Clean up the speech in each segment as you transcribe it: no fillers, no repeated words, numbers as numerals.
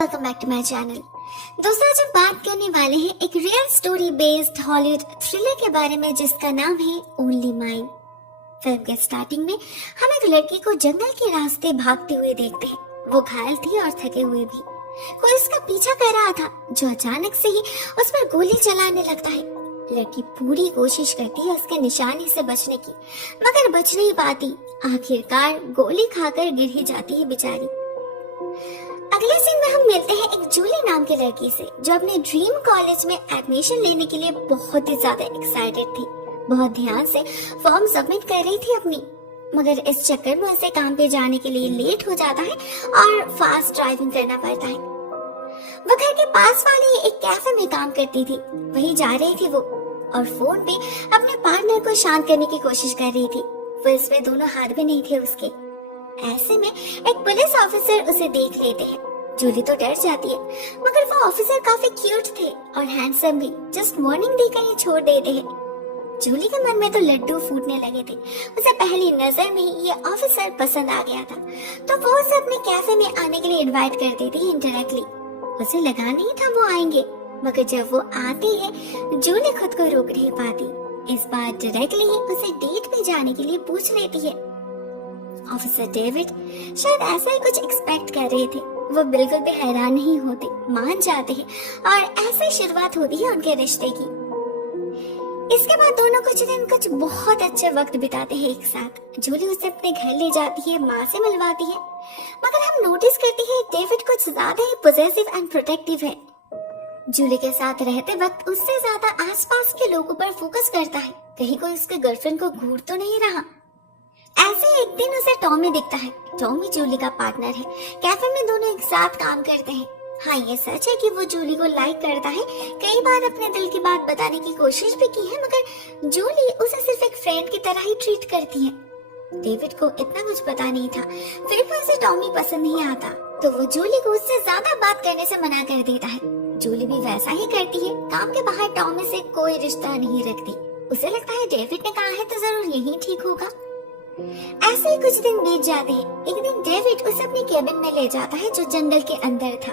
Welcome back to my channel. दोस्तों, आज हम बात करने वाले हैं एक real story based Hollywood thriller के बारे में जिसका नाम है ओनली माइन। फिल्म के स्टार्टिंग में हम एक लड़की को जंगल के रास्ते भागते हुए देखते हैं। वो घायल थी और थके हुए भी। कोई उसका पीछा कर रहा था जो अचानक से ही उस पर गोली चलाने लगता है। लड़की पूरी कोशिश करती है उसके निशाने से बचने की, मगर बच नहीं पाती। आखिरकार गोली खाकर गिर ही जाती है बेचारी। अगले सीन में हम मिलते हैं एक जूली नाम की लड़की से जो अपने ड्रीम कॉलेज में एडमिशन लेने के लिए बहुत ही ज्यादा एक्साइटेड थी। बहुत ध्यान से फॉर्म सबमिट कर रही थी अपनी, मगर इस चक्कर में उसे काम पे जाने के लिए लेट हो जाता है और फास्ट ड्राइविंग करना पड़ता है। वो घर के पास वाले एक कैफे में काम करती थी, वहीं जा रही थी वो और फोन पे अपने पार्टनर को शांत करने की कोशिश कर रही थी। वो इसमें दोनों हाथ भी नहीं थे उसके। ऐसे में एक पुलिस ऑफिसर उसे देख लेते हैं। जूली तो डर जाती है, मगर वो ऑफिसर काफी क्यूट थे और हैंडसम भी। जस्ट वार्निंग देकर ही छोड़ देते हैं। जूली के मन में तो लड्डू फूटने लगे थे। उसे पहली नजर में ही ये ऑफिसर पसंद आ गया था, तो वो उसे अपने कैफे में आने के लिए इनवाइट कर देती है इनडायरेक्टली। उसे लगा नहीं था वो आएंगे, मगर जब वो आते हैं जूली खुद को रोक नहीं पाती। इस बार डायरेक्टली ही उसे डेट पे जाने के लिए पूछ लेती है। ऑफिसर डेविड शायद ऐसा ही कुछ एक्सपेक्ट कर रहे थे। वो बिल्कुल भी हैरान नहीं होते, मान जाते हैं और ऐसे शुरुआत होती है उनके रिश्ते की। इसके बाद दोनों कुछ बहुत अच्छे वक्त बिताते हैं एक साथ। जूली उसे अपने घर ले जाती है, माँ से मिलवाती है, मगर हम नोटिस करते हैं डेविड कुछ ज्यादा ही पॉजेसिव एंड प्रोटेक्टिव है। जूली के साथ रहते वक्त उससे ज्यादा आसपास के लोगों पर फोकस करता है, कहीं कोई उसके गर्लफ्रेंड को घूर तो नहीं रहा। ऐसे एक दिन उसे टॉमी दिखता है। टॉमी जूली का पार्टनर है। कैफे में दोनों एक साथ काम करते हैं। हाँ, ये सच है कि वो जूली को लाइक करता है। कई बार अपने दिल की बात बताने की कोशिश भी की है, मगर जूली उसे सिर्फ एक फ्रेंड की तरह ही ट्रीट करती है। डेविड को इतना कुछ पता नहीं था, फिर भी उसे टॉमी पसंद नहीं आता, तो वो जूली को उससे ज्यादा बात करने से मना कर देता है। जूली भी वैसा ही करती है। काम के बाहर टॉमी से कोई रिश्ता नहीं रखती। उसे लगता है डेविड ने कहा है तो जरूर यही ठीक होगा। ऐसे ही कुछ दिन बीत जाते हैं। एक दिन डेविड उसे अपनी केबिन में ले जाता है जो जंगल के अंदर था।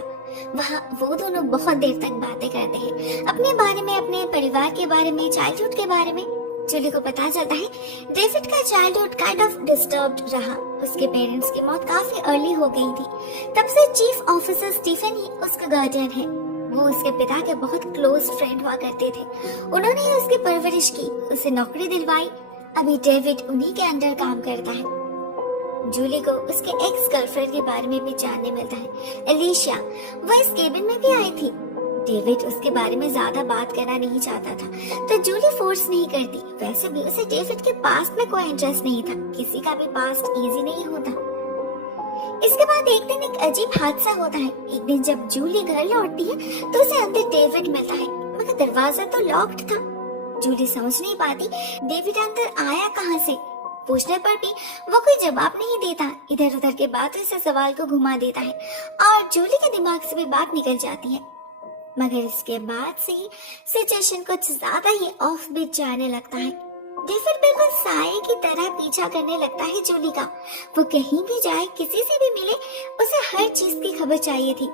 वहाँ वो दोनों बहुत देर तक बातें करते हैं, अपने बारे में, अपने परिवार के बारे में, चाइल्डहुड के बारे में। जूली को पता चलता है डेविड का चाइल्डहुड काइंड ऑफ डिस्टर्ब्ड रहा। उसके पेरेंट्स की मौत काफी अर्ली हो गई थी। तब से चीफ ऑफिसर स्टीफन ही उसका गार्डियन है। वो उसके पिता के बहुत क्लोज फ्रेंड हुआ करते थे। उन्होंने ही उसकी परवरिश की, उसे नौकरी दिलवाई। अभी डेविड उन्हीं के अंडर काम करता है। जूली को उसके एक्स गर्लफ्रेंड के बारे में भी जानने मिलता है, एलिशिया। वह इस केबिन में भी आई थी। डेविड उसके बारे में ज्यादा बात करना नहीं चाहता था, तो जूली फोर्स नहीं करती। वैसे भी उसे डेविड के पास्ट में कोई इंटरेस्ट नहीं था। किसी का भी पास्ट इजी नहीं होता। इसके बाद एक दिन एक अजीब हादसा होता है। एक दिन जब जूली घर लौटती है तो उसे अंदर डेविड मिलता है, मगर दरवाजा तो लॉक्ड था। जूली समझ नहीं पाती डेविड अंदर आया कहाँ से। पूछने पर भी वो कोई जवाब नहीं देता। इधर उधर के बातों से सवाल को घुमा देता है और जूली के दिमाग से भी बात निकल जाती है। मगर इसके बाद से ही सिचुएशन कुछ ज्यादा ही ऑफ बीट जाने लगता है। डेविड बिल्कुल साये की तरह पीछा करने लगता है जूली का। वो कहीं भी जाए, किसी से भी मिले, उसे हर चीज की खबर चाहिए थी।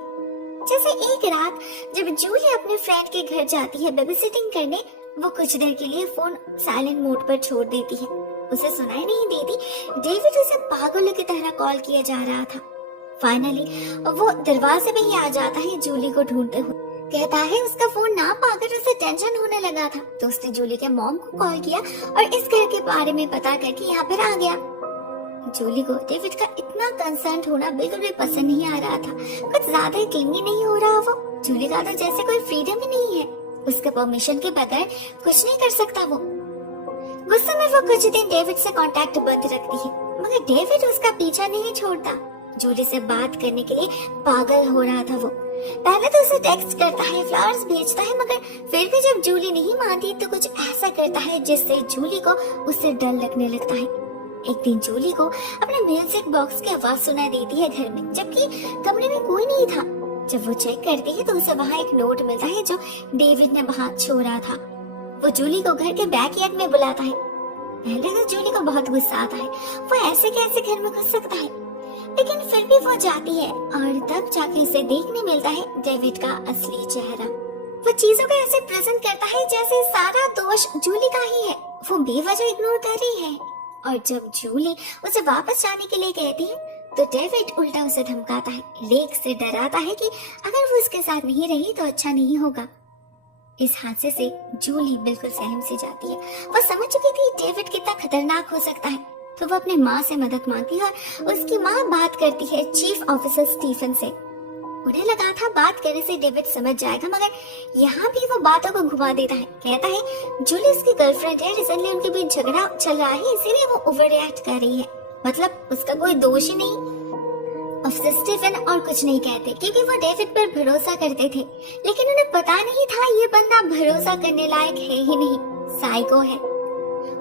जैसे एक रात जब जूली अपने फ्रेंड के घर जाती है बेबीसिटिंग करने, वो कुछ देर के लिए फोन साइलेंट मोड पर छोड़ देती है। उसे सुनाई नहीं देती। डेविड उसे पागलों की तरह कॉल किया जा रहा था। फाइनली वो दरवाजे में ही आ जाता है जूली को ढूंढते हुए। कहता है उसका फोन ना पाकर उसे टेंशन होने लगा था, तो उसने जूली के मॉम को कॉल किया और इस घर के बारे में पता करके यहाँ पर आ गया। जूली को डेविड का इतना कंसर्न होना बिल्कुल भी पसंद नहीं आ रहा था। कुछ ज्यादा ही क्लिंगी नहीं हो रहा वो। जूली का तो जैसे कोई फ्रीडम ही नहीं है। उसके परमिशन के बगैर कुछ नहीं कर सकता वो। गुस्से में वो कुछ दिन डेविड से कांटेक्ट बंद रखती है, मगर डेविड उसका पीछा नहीं छोड़ता। जूली से बात करने के लिए पागल हो रहा था वो। पहले तो उसे टेक्स्ट करता है, फ्लावर्स भेजता है, मगर फिर भी जब जूली नहीं मानती तो कुछ ऐसा करता है जिससे जूली को उससे डर लगने लगता है। एक दिन जूली को अपने म्यूजिक बॉक्स की आवाज सुनाई देती है घर में, जबकि कमरे में कोई नहीं था। जब वो चेक करती है तो उसे वहाँ एक नोट मिलता है जो डेविड ने वहाँ छोड़ा था। वो जूली को घर के बैकयार्ड में बुलाता है। पहले तो जूली को बहुत गुस्सा आता है। वो ऐसे कैसे घर में घुस सकता है, लेकिन फिर भी वो जाती है और तब जाके उसे देखने मिलता है डेविड का असली चेहरा। वो चीजों को ऐसे प्रेजेंट करता है जैसे सारा दोष जूली का ही है, वो बेवजह इग्नोर कर रही है। और जब जूली उसे वापस जाने के लिए कहती है तो डेविड उल्टा उसे धमकाता है, लेक से डराता है कि अगर वो उसके साथ नहीं रही तो अच्छा नहीं होगा। इस हादसे से जूली बिल्कुल सहम सी जाती है। वो समझ चुकी थी डेविड कितना खतरनाक हो सकता है, तो वो अपने माँ से मदद मांगती है और उसकी माँ बात करती है चीफ ऑफिसर स्टीफन से। उन्हें लगा था बात करने से डेविड समझ जाएगा, मगर यहाँ भी वो बातों को घुमा देता है। कहता है जूली उसकी गर्लफ्रेंड है, रिसेंटली उनके बीच झगड़ा चल रहा है, इसीलिए वो ओवर रिएक्ट कर रही है, मतलब उसका कोई दोष ही नहीं। ऑफिसर स्टीफन और कुछ नहीं कहते क्योंकि वो डेविड पर भरोसा करते थे, लेकिन उन्हें पता नहीं था ये बंदा भरोसा करने लायक है ही नहीं, साइको है।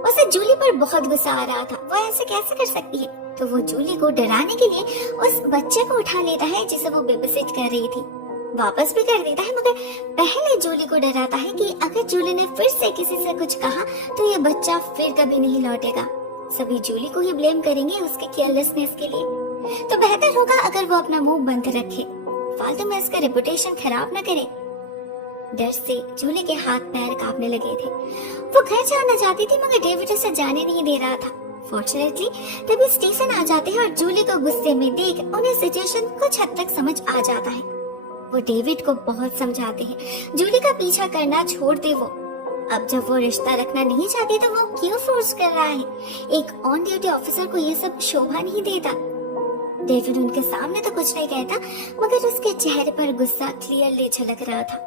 उसे जूली पर बहुत गुस्सा आ रहा था, वो ऐसे कैसे कर सकती है। तो वो जूली को डराने के लिए उस बच्चे को उठा लेता है जिसे वो बेबीसिट कर रही थी, वापस भी कर देता है, मगर पहले जूली को डराता है कि अगर जूली ने फिर से किसी से कुछ कहा तो ये बच्चा फिर कभी नहीं लौटेगा। सभी जूली को ही ब्लेम करेंगे उसके केयरलेसनेस के लिए, तो बेहतर होगा अगर वो अपना मुंह बंद रखे, फालतू में उसका रेपुटेशन खराब न करे। डर से जूली के हाथ पैर कांपने लगे थे। वो घर जाना चाहती थी मगर डेविड उसे जाने नहीं दे रहा था। फॉर्चुनेटली तभी स्टीफन आ जाते हैं और जूली को गुस्से में देख उन्हें सिचुएशन कुछ हद तक समझ आ जाता है। वो डेविड को बहुत समझाते हैं जूली का पीछा करना छोड़ दे, वो अब जब वो रिश्ता रखना नहीं चाहती तो वो क्यों फोर्स कर रहा है। एक ऑन ड्यूटी ऑफिसर को ये सब शोभा नहीं देता। डेविड उनके सामने तो कुछ नहीं कहता, मगर उसके चेहरे पर गुस्सा क्लियरली झलक रहा था।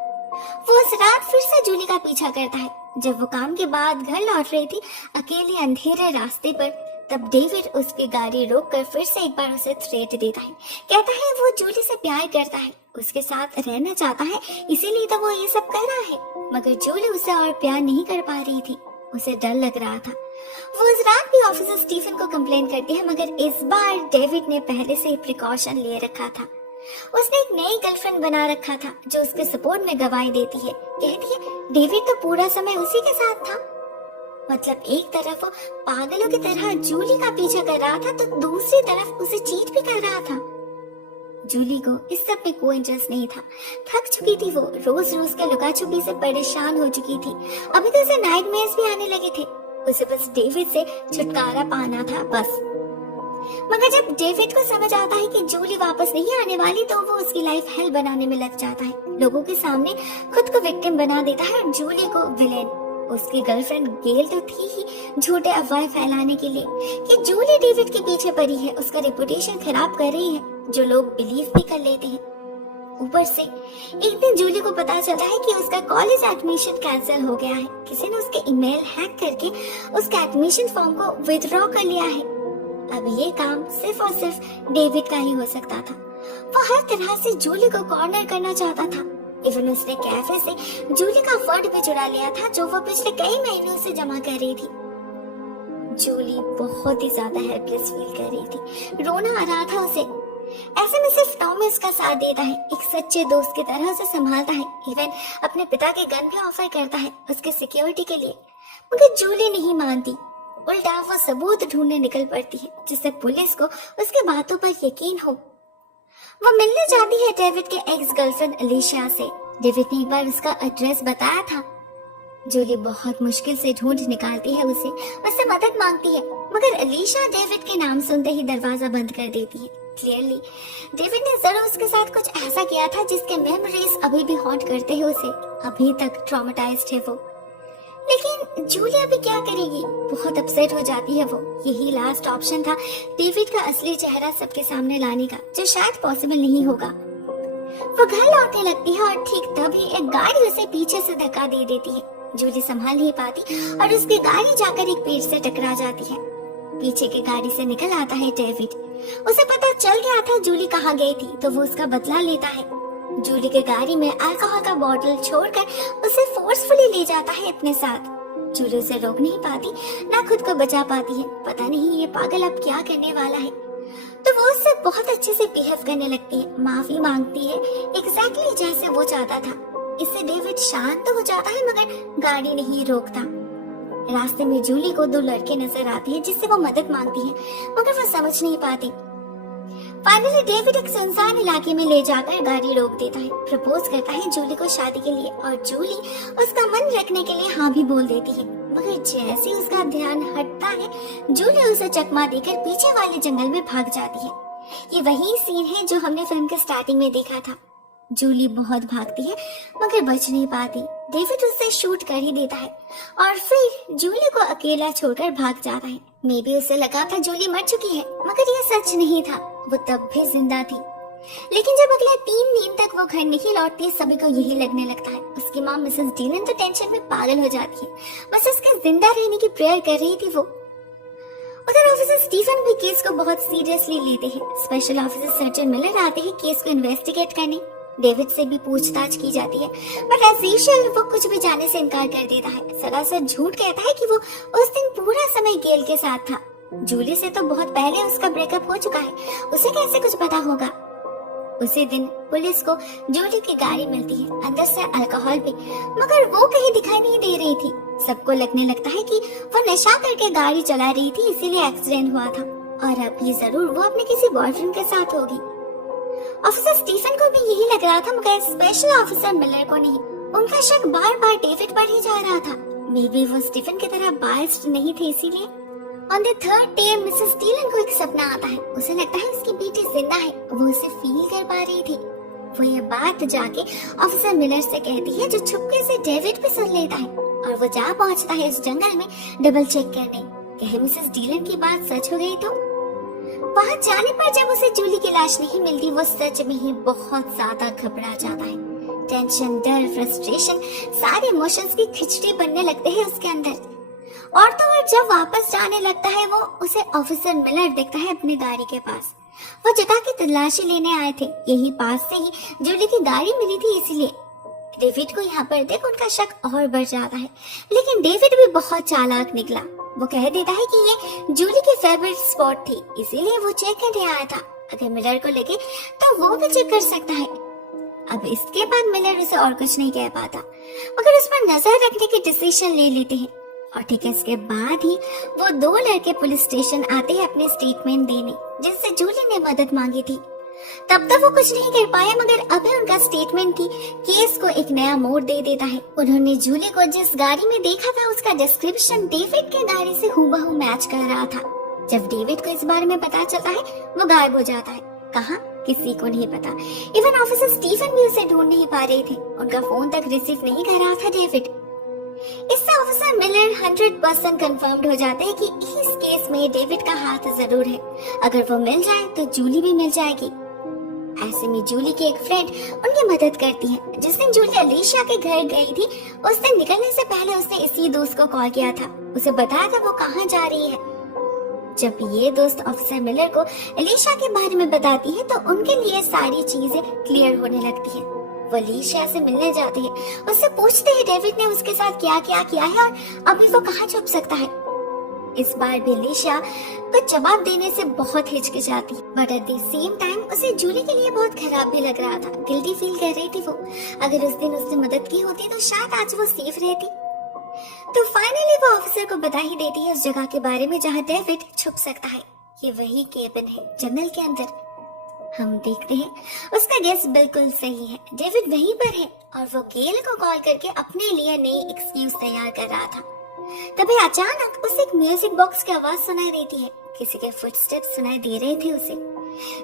वो उस रात फिर से जूली का पीछा करता है। जब वो काम के बाद घर लौट रही थी अकेले अंधेरे रास्ते पर, तब डेविड उसकी गाड़ी रोककर फिर से एक बार उसे थ्रेट देता है। कहता है वो जूली से प्यार करता है, उसके साथ रहना चाहता है, इसीलिए तो वो ये सब कर रहा है। मगर जूली उसे और प्यार नहीं कर पा रही थी, उसे डर लग रहा था। वो उस रात भी ऑफिसर स्टीफन को कंप्लेन करती है, मगर इस बार डेविड ने पहले से ही प्रिकॉशन ले रखा था। उसने एक नई गर्लफ्रेंड बना रखा था जो उसके सपोर्ट में गवाही देती है। कहती है डेविड तो पूरा समय उसी के साथ था। मतलब एक तरफ वो पागलों की तरह जूली का पीछा कर रहा था तो दूसरी तरफ उसे चीट भी कर रहा था। जूली को इस सब में कोई इंटरेस्ट नहीं था। थक चुकी थी वो, रोज रोज के लुका छुपी से परेशान हो चुकी थी। अभी तो उसे नाइटमेयर्स भी आने लगे थे। उसे बस डेविड से छुटकारा पाना था बस। मगर जब डेविड को समझ आता है कि जूली वापस नहीं आने वाली तो वो उसकी लाइफ हेल बनाने में लग जाता है। लोगों के सामने खुद को विक्टिम बना देता है और जूली को विलेन। उसकी गर्लफ्रेंड गेल तो थी ही झूठे अफवाह फैलाने के लिए कि जूली डेविड के पीछे पड़ी है, उसका रेपुटेशन खराब कर रही है, जो लोग बिलीव भी कर लेते हैं। ऊपर से एक दिन जूली को पता चलता है कि उसका कॉलेज एडमिशन कैंसिल हो गया है। किसी ने उसके ईमेल हैक करके उसके एडमिशन फॉर्म को विथड्रॉ कर लिया है। अब ये काम सिर्फ और सिर्फ डेविड का ही हो सकता था। वो हर तरह से जूली को कॉर्नर करना चाहता था। इवन उसने कैफे से जूली का फंड भी चुरा लिया था जो वो पिछले कई महीनों से जमा कर रही थी। जूली बहुत ही ज्यादा हेल्पलेस फील कर रही थी, रोना आ रहा था उसे। ऐसे में सिर्फ टॉमी उसका साथ देता है, एक सच्चे दोस्त की तरह उसे संभालता है। इवन अपने पिता के गन भी ऑफर करता है उसके सिक्योरिटी के लिए, मगर जूली नहीं मानती। उल्टा वो सबूत ढूंढने निकल पड़ती है जिससे पुलिस को उसके बातों पर यकीन हो। वो मिलने जाती है डेविड के एक्स गर्लफ्रेंड अलीशिया से। डेविड ने एक बार उसका एड्रेस बताया था। जूली बहुत मुश्किल से ढूंढ निकालती है उसे, उससे मदद मांगती है, मगर अलीशिया डेविड के नाम सुनते ही दरवाजा बंद कर देती है। क्लियरली डेविड ने जरूर उसके साथ कुछ ऐसा किया था जिसके मेमोरीज अभी भी हॉन्ट करते हैं उसे। अभी तक ट्रॉमेटाइज्ड है वो। लेकिन जूली अभी क्या करेगी? बहुत अपसेट हो जाती है वो। यही लास्ट ऑप्शन था डेविड का असली चेहरा सबके सामने लाने का, जो शायद पॉसिबल नहीं होगा। वो घर लौटने लगती है और ठीक तभी एक गाड़ी उसे पीछे से धक्का दे देती है। जूली संभाल नहीं पाती और उसकी गाड़ी जाकर एक पेड़ से टकरा जाती है। पीछे की गाड़ी से निकल आता है डेविड। उसे पता चल गया था जूली कहाँ गई थी, तो वो उसका बदला लेता है। जूली के गाड़ी में अल्कोहल का बोतल छोड़कर उसे फोर्सफुली ले जाता है अपने साथ। जूली उसे रोक नहीं पाती, ना खुद को बचा पाती है। पता नहीं ये पागल अब क्या करने वाला है। तो वो उससे बहुत अच्छे से बिहेव करने लगती है, माफी मांगती है, एग्जैक्टली जैसे वो चाहता था। इससे डेविड शांत तो हो जाता है मगर गाड़ी नहीं रोकता। रास्ते में जूली को दो लड़के नजर आते हैं जिससे वो मदद मांगती है, मगर वो समझ नहीं पाती। फाइनली डेविड एक सुनसान इलाके में ले जाकर गाड़ी रोक देता है, प्रपोज करता है जूली को शादी के लिए और जूली उसका मन रखने के लिए हाँ भी बोल देती है। मगर जैसे ही उसका ध्यान हटता है, जूली उसे चकमा देकर पीछे वाले जंगल में भाग जाती है। ये वही सीन है जो हमने फिल्म के स्टार्टिंग में देखा था। जूली बहुत भागती है मगर बच नहीं पाती। डेविड उससे शूट कर ही देता है और फिर जूली को अकेला छोड़कर भाग जाता है। मे बी उसे लगा था जूली मर चुकी है, मगर यह सच नहीं था, वो तब भी जिंदा थी। लेकिन जब अगले 3 दिन तक वो घर नहीं लौटती, सभी को यही लगने लगता है। उसकी माँ मिसेस डीलन तो टेंशन में पागल हो जाती है, बस उसके जिंदा रहने की प्रेयर कर रही थी वो। उधर ऑफिसर स्टीफन भी केस को बहुत सीरियसली लेते हैं। स्पेशल ऑफिसर सर्जन मिलर आते हैं केस को इन्वेस्टिगेट करने। डेविड से भी पूछताछ की जाती है, बट एज यूजुअल वो कुछ भी जाने से इनकार कर देता है। सरासर झूठ कहता है कि वो उस दिन पूरा समय गेल के साथ था। जूली से तो बहुत पहले उसका ब्रेकअप हो चुका है, उसे कैसे कुछ पता होगा। उसी दिन पुलिस को जूली की गाड़ी मिलती है, अंदर से अल्कोहल भी, मगर वो कहीं दिखाई नहीं दे रही थी। सबको लगने लगता है कि वो नशा करके गाड़ी चला रही थी, इसीलिए एक्सीडेंट हुआ था और अब ये जरूर वो अपने किसी बॉयफ्रेंड के साथ होगी। ऑफिसर स्टीफन को भी यही लग रहा था, मगर स्पेशल ऑफिसर मिलर को नहीं। उनका शक बार बार डेविड पर ही जा रहा था। मे बी वो स्टीफन की तरह बायस्ड नहीं थे, इसीलिए। On the third day Mrs Dylan को एक सपना आता है। उसे लगता है उसकी बेटी जिंदा है, वो उसे फील कर पा रही थी। वो ये बात जाके ऑफिसर मिलर से कहती है, जो छुपके से डेविड भी सुन लेता है और वो जा पहुंचता है इस जंगल में डबल चेक करने। कहे मिसेस डीलन की बात सच हो गई तो। वहां जाने पर जब उसे जूली की लाश नहीं मिलती, वो सच में ही बहुत ज्यादा घबरा जाता है। टेंशन, डर, फ्रस्ट्रेशन, सारे इमोशंस की खिचड़ी बनने लगते हैं उसके अंदर। और तो और जब वापस जाने लगता है वो, उसे ऑफिसर मिलर दिखता है अपनी गाड़ी के पास। वो जगह की तलाशी लेने आए थे, यही पास से ही जूली की गाड़ी मिली थी, इसीलिए। डेविड को यहाँ पर देख उनका शक और बढ़ जाता है, लेकिन डेविड भी बहुत चालाक निकला। वो कह देता है कि ये जूली की फेवरेट स्पॉट थी, इसीलिए वो चेक करने आया था। अगर मिलर को लगे तो वो भी चेक कर सकता है। अब इसके बाद मिलर उसे और कुछ नहीं कह पाता, मगर उस पर नजर रखने की डिसीजन ले लेते हैं। और ठीक है, इसके बाद ही वो 2 लड़के पुलिस स्टेशन आते हैं अपने स्टेटमेंट देने, जिससे जूली ने मदद मांगी थी। तब तक वो कुछ नहीं कर पाया, मगर अभी उनका स्टेटमेंट ही केस को एक नया मोड़ दे देता है। उन्होंने जूली को जिस गाड़ी में देखा था, उसका डिस्क्रिप्शन डेविड के गाड़ी से हूबहू मैच कर रहा था। जब डेविड को इस बारे में पता चलता है, वो गायब हो जाता है। कहाँ, किसी को नहीं पता। इवन ऑफिसर स्टीफन भी उसे ढूंढ नहीं पा रहे थे, उनका फोन तक रिसीव नहीं कर रहा था डेविड। इससे ऑफिसर मिलर 100% कंफर्म्ड हो जाते हैं कि इस केस में डेविड का हाथ जरूर है। अगर वो मिल जाए तो जूली भी मिल जाएगी। ऐसे में जूली की एक फ्रेंड उनकी मदद करती है। जिस दिन जूली अलीशा के घर गई थी, उस दिन निकलने से पहले उसने इसी दोस्त को कॉल किया था, उसे बताया था वो कहाँ जा रही है। जब ये दोस्त ऑफिसर मिलर को अलीशा के बारे में बताती है, तो उनके लिए सारी चीजें क्लियर होने लगती है। वो अलीशा से मिलने जाते हैं, उससे पूछते हैं डेविड ने उसके साथ क्या क्या किया है और अभी वो कहाँ छुप सकता है। इस बार भी अलीशा कुछ जवाब देने से बहुत हिचकिचाती, but at the same time उसे जूली के लिए बहुत खराब भी लग रहा था। गिल्टी फील कर रही थी वो। अगर उस दिन उसने मदद की होती तो शायद आज वो सेफ रहती। तो फाइनली वो ऑफिसर को बता ही देती है उस जगह के बारे में जहाँ डेविड छुप सकता है। ये वही केबिन है जंगल के अंदर। हम देखते हैं उसका गेस बिल्कुल सही है, डेविड वहीं पर है और वो गेल को कॉल करके अपने लिए नई एक्सक्यूज तैयार कर रहा था। तभी अचानक उसे एक म्यूजिक बॉक्स की आवाज सुनाई देती है। किसी के फुटस्टेप्स सुनाई दे रहे थे उसे।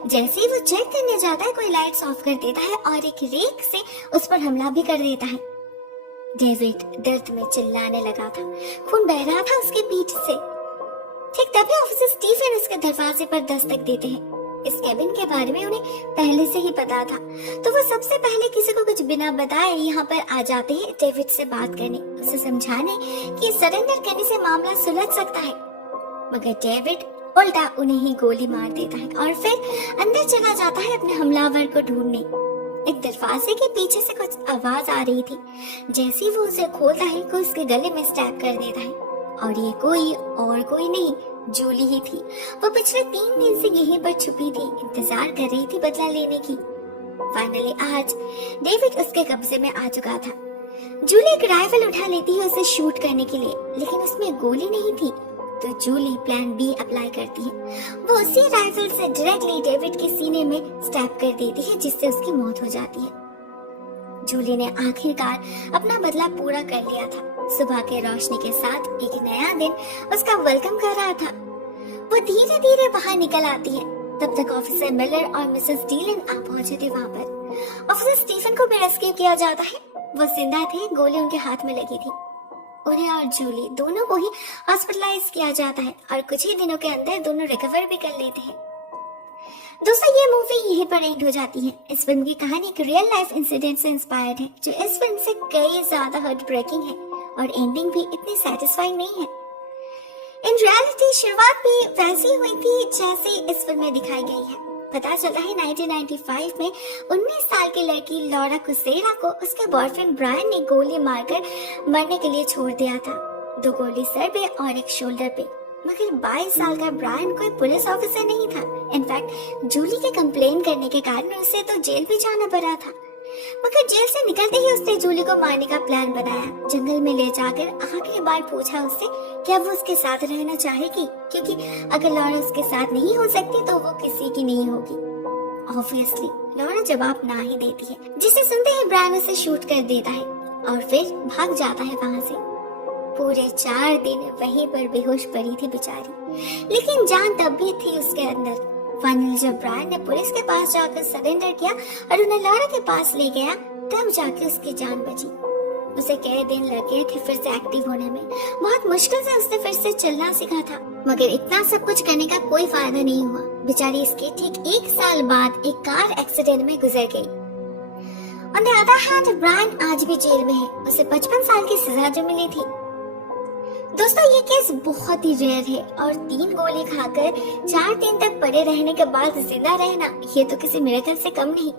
जैसे ही वो चेक करने जाता है, कोई लाइट्स ऑफ कर देता है और एक रेक से उस पर हमला भी कर देता है। डेविड दर्द में चिल्लाने लगा था, खून बह रहा था उसके पीठ से। ठीक तभी ऑफिसर स्टीफन उसके दरवाजे पर दस्तक देते हैं। इस केबिन के बारे में उन्हें पहले से ही पता था, तो वो सबसे पहले किसी को कुछ बिना बताए यहाँ पर आ जाते हैं डेविड से बात करने, उसे समझाने कि सरेंडर करने से मामला सुलझ सकता है। मगर डेविड उल्टा उन्हें ही गोली मार देता है और फिर अंदर चला जाता है अपने हमलावर को ढूंढने। एक दरवाजे के पीछे से कुछ आवाज आ रही थी। जैसे ही वो उसे खोलता है, कोई उसके गले में स्टैब कर देता है और ये कोई और कोई नहीं, जूली ही थी। वो पिछले 3 दिन से यहीं पर छुपी थी, इंतजार कर रही थी बदला लेने की। फाइनली आज डेविड उसके कब्जे में आ चुका था। जूली एक राइफल उठा लेती है उसे शूट करने के लिए, लेकिन उसमें गोली नहीं थी। तो जूली प्लान बी अप्लाई करती है। वो उसी राइफल से डायरेक्टली डेविड के सीने में स्टैब कर देती है, जिससे उसकी मौत हो जाती है। जूली ने आखिरकार अपना बदला पूरा कर लिया था। सुबह के रोशनी के साथ एक नया दिन उसका वेलकम कर रहा था। वो धीरे धीरे बाहर निकल आती है। तब तक ऑफिसर मिलर और मिसेस डीलन आ पहुंचे थे वहाँ पर। ऑफिसर स्टीफन को भी रेस्क्यू किया जाता है। वो जिंदा थे, गोली उनके हाथ में लगी थी। उन्हें और जूली दोनों को ही हॉस्पिटलाइज किया जाता है और कुछ ही दिनों के अंदर दोनों रिकवर भी कर लेते हैं। दोस्तों, ये मूवी यहीं पर एंड हो जाती है। इस फिल्म की कहानी एक रियल लाइफ इंसिडेंट से इंस्पायर्ड है, जो इस फिल्म से कई ज्यादा हार्ट ब्रेकिंग है और एंडिंग भी इतनी सेटिस्फाइंग नहीं है। इन रियलिटी शुरुआत भी वैसी हुई थी जैसे इस फिल्म में दिखाई गई है। पता चलता है 1995 में 19 साल की लड़की लॉरा कुसेरा को उसके बॉयफ्रेंड ब्रायन ने गोली मारकर मरने के लिए छोड़ दिया था। 2 गोली सर पे और एक शोल्डर पे। मगर 22 साल का ब्रायन कोई पुलिस ऑफिसर नहीं था। इनफैक्ट जूली के कंप्लेन करने के कारण उसे तो जेल भी जाना पड़ा था। मगर जेल से निकलते ही उसने जूली को मारने का प्लान बनाया। जंगल में ले जाकर आखिरी बार पूछा उससे क्या वो उसके साथ रहना चाहेगी, क्योंकि अगर लॉरा उसके साथ नहीं हो सकती तो वो किसी की नहीं होगी। ऑब्वियसली लॉरा जवाब ना ही देती है, जिसे सुनते ही ब्रायन उसे शूट कर देता है और फिर भाग जाता है वहाँ से। पूरे 4 दिन वहीं पर बेहोश पड़ी थी बेचारी, लेकिन जान तब भी थी उसके अंदर। फाइनली जब ब्रायन ने पुलिस के पास जाकर सरेंडर किया और उन्हें लॉरा के पास ले गया, तब जाके उसकी जान बची। उसे कई दिन लग गए थे फिर से एक्टिव होने में। बहुत मुश्किल से उसने फिर से चलना सीखा था, मगर इतना सब कुछ करने का कोई फायदा नहीं हुआ। बेचारी इसके ठीक 1 साल बाद एक कार एक्सीडेंट में गुजर गई। On the other hand Brian आज भी जेल में है। उसे 55 साल की सजा जो मिली थी। दोस्तों, ये केस बहुत ही रेयर है और 3 गोली खाकर 4 दिन तक पड़े रहने के बाद जिंदा रहना, ये तो किसी मिरेकल से कम नहीं।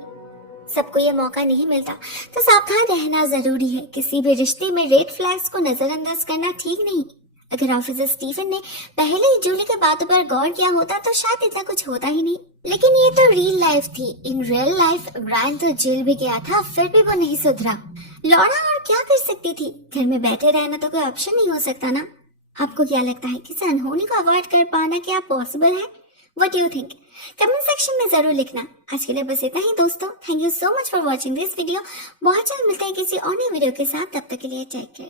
सबको ये मौका नहीं मिलता, तो सावधान रहना जरूरी है। किसी भी रिश्ते में रेड फ्लैग्स को नजरअंदाज करना ठीक नहीं। अगर ऑफिसर स्टीफन ने पहले ही जूली के बातों पर गौर किया होता तो शायद इतना कुछ होता ही नहीं। लेकिन ये तो रियल लाइफ थी। इन रियल लाइफ ब्रायन तो जेल भी गया था, फिर भी वो नहीं सुधरा। लॉरा और क्या कर सकती थी? घर में बैठे रहना तो कोई ऑप्शन नहीं हो सकता ना। आपको क्या लगता है कि अनहोनी को अवॉइड कर पाना क्या पॉसिबल है? What do you think? Comment section में जरूर लिखना। आज के लिए बस इतना ही दोस्तों। Thank you so much for watching this video. बहुत जल्द मिलते हैं किसी और नई वीडियो के साथ। तब तक के लिए टेक केयर।